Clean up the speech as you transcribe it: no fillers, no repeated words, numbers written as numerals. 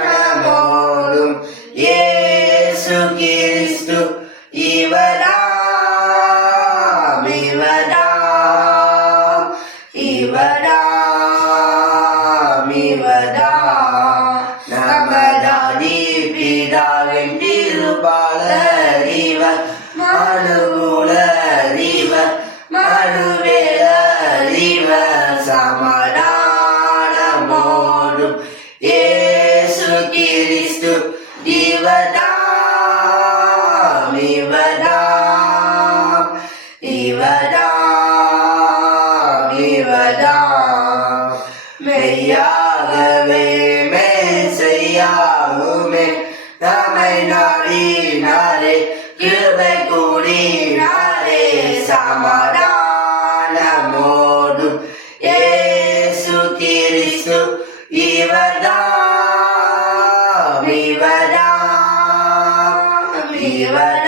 சமாதானமோடும் இயேசு கிறிஸ்து இவராம் இவராம் இவராம் இவராம் நமதாதி பிதாவின் திருபாலர் இவர் மனுகுலர் இவர் மனுவேலர் இவர் சமாதானமோடும் இயேசு கிறிஸ்து இவராம் இவராம் இவராம் இவராம் மெய்யாகவே மெய்யாகுமே நம்மை நாடினாரே கிருபை கூடினாரே சமாதானமோடும் இயேசு கிறிஸ்து இவராம் இவராம் இவராம்